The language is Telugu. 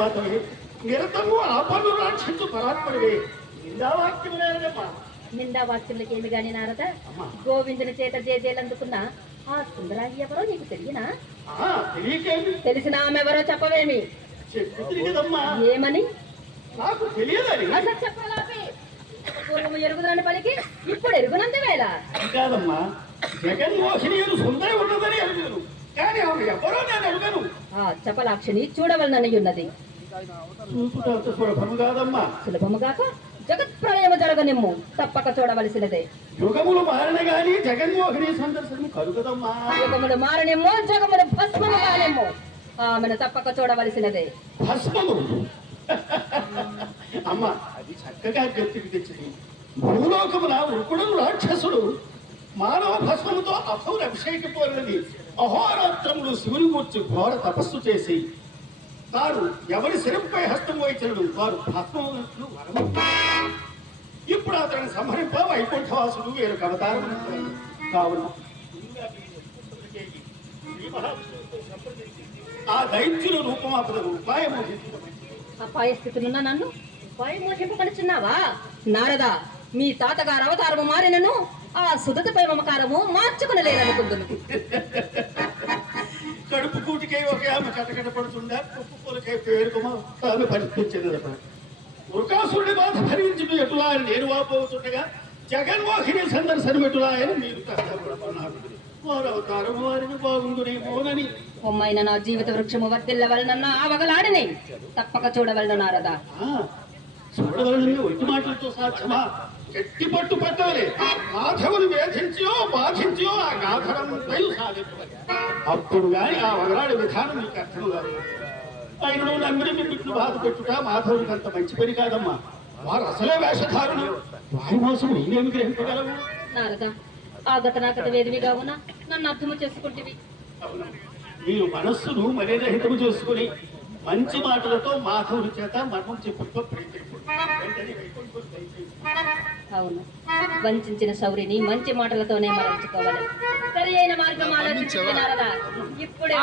మాతవే నిరతము ఆ పనులు రక్షించు పరాత్మడివే నిందావాక్యములేనమ్మా. నిందావాక్యులకి ఏమి గాని నారద, గోవిందుని చేత జేజేలందుకున్న ఆ సుందరాంగి ఎవరో నీకు తెలియనా? తెలియకేమి? తెలిసిన ఆమె ఎవరో చెప్పవేమి? చెప్తుంది కదమ్మా. ఏమని? నాకు తెలియదని. అసలు చెప్పలాపి పూర్వము ఎరుగుదని పలికి ఇప్పుడు ఎరుగునంత వేళ కాదమ్మా, జగన్మోహిని సుందరి ఉన్నదని అడుగును, కానీ ఆమె ఎవరో నేను అడుగను. ఆ చపలాక్షిని చూడవలనని ఉన్నది. చూపుట సులభము కాదమ్మా. సులభము కాక జగత్ ప్రళయము జరగనిమ్ము, తప్పక చూడవలసినదే. యుగములు మారిన గాని జగన్మోహిని సందర్శనము కలుగదమ్మా. యుగములు మారనిమ్ము, జగములు భస్మము కానిమ్ము, ఆమెను తప్పక చూడవలసినదే. భస్మము అమ్మ, అది చక్కగా గట్టికి తెచ్చింది. భూలోకమున వృకుడు రాక్షసుడు మానవ భస్మముతో అసౌరు అభిషేకపోయినది అహోరాత్రములు శివుని కూర్చి ఘోర తపస్సు చేసి తాను ఎవరి శిరంపై హస్తం వహించడు వారు భస్మమునట్లు వరము. ఇప్పుడు అతని సంహరింప వైకుంఠవాసుడు వేరొక అవతారం కావున ఆ దైత్యుల రూపమాపదకు ఉపాయము అపాయ స్థితులున్న నన్ను ఉపాయమోహింపకొనుచున్నావా? నారదా, మీ తాతగారు అవతారము మారినను ఆ సుదతిపై మమకారము మార్చుకునలేదనుకుందును. కడుపు కూటికై ఒక ఆమె కటకట పడుతుందా, కుప్పు కూరకై పేరుకమో తాను పరిస్థితించినదట. వృకాసురుడి బాధ భరించి ఎటులా అని నేను వాపోతుండగా జగన్మోహిని సందర్శనం ఎటులా అని మీరు కష్టపడుతున్నారు. వారు అవతారము వారిని బాగుండునేమోనని. ఒమ్మైన నా జీవిత వృక్షము వర్తిల్లవలనన్న ఆ వగలాడిని తప్పక చూడవలను నారదా. చూడవలని ఒట్టి మాటలతో సాధ్యమా? గట్టి పట్టు పట్టాలి. మాధవుని వేధించో బాధించో ఆ గాథరంపై సాధించాలి. అప్పుడు గాని ఆ వగలాడి విధానం నీకు అర్థం కాదు. ఆయన నమ్మిని మిట్లు బాధ పెట్టుట మాధవునికి అంత మంచి పని కాదమ్మా. వారు అసలే వేషధారులు, వారి మోసం నేనేమి గ్రహించగలవు? నారదా, ఆ గతనాగత వేదివిగా ఉన్న నన్ను అర్థము చేసుకుంటేవి. మీరు మనస్సును మర్యాదహితము చేసుకుని మంచి మాటలతో మాధవుని చేత మర్మం చెప్పుకో అవును, వంచిన శౌరిని మంచి మాటలతోనే మరల్చుకోవాలి. సరి అయిన మార్గం ఆలోచించి నారదా. ఇప్పుడే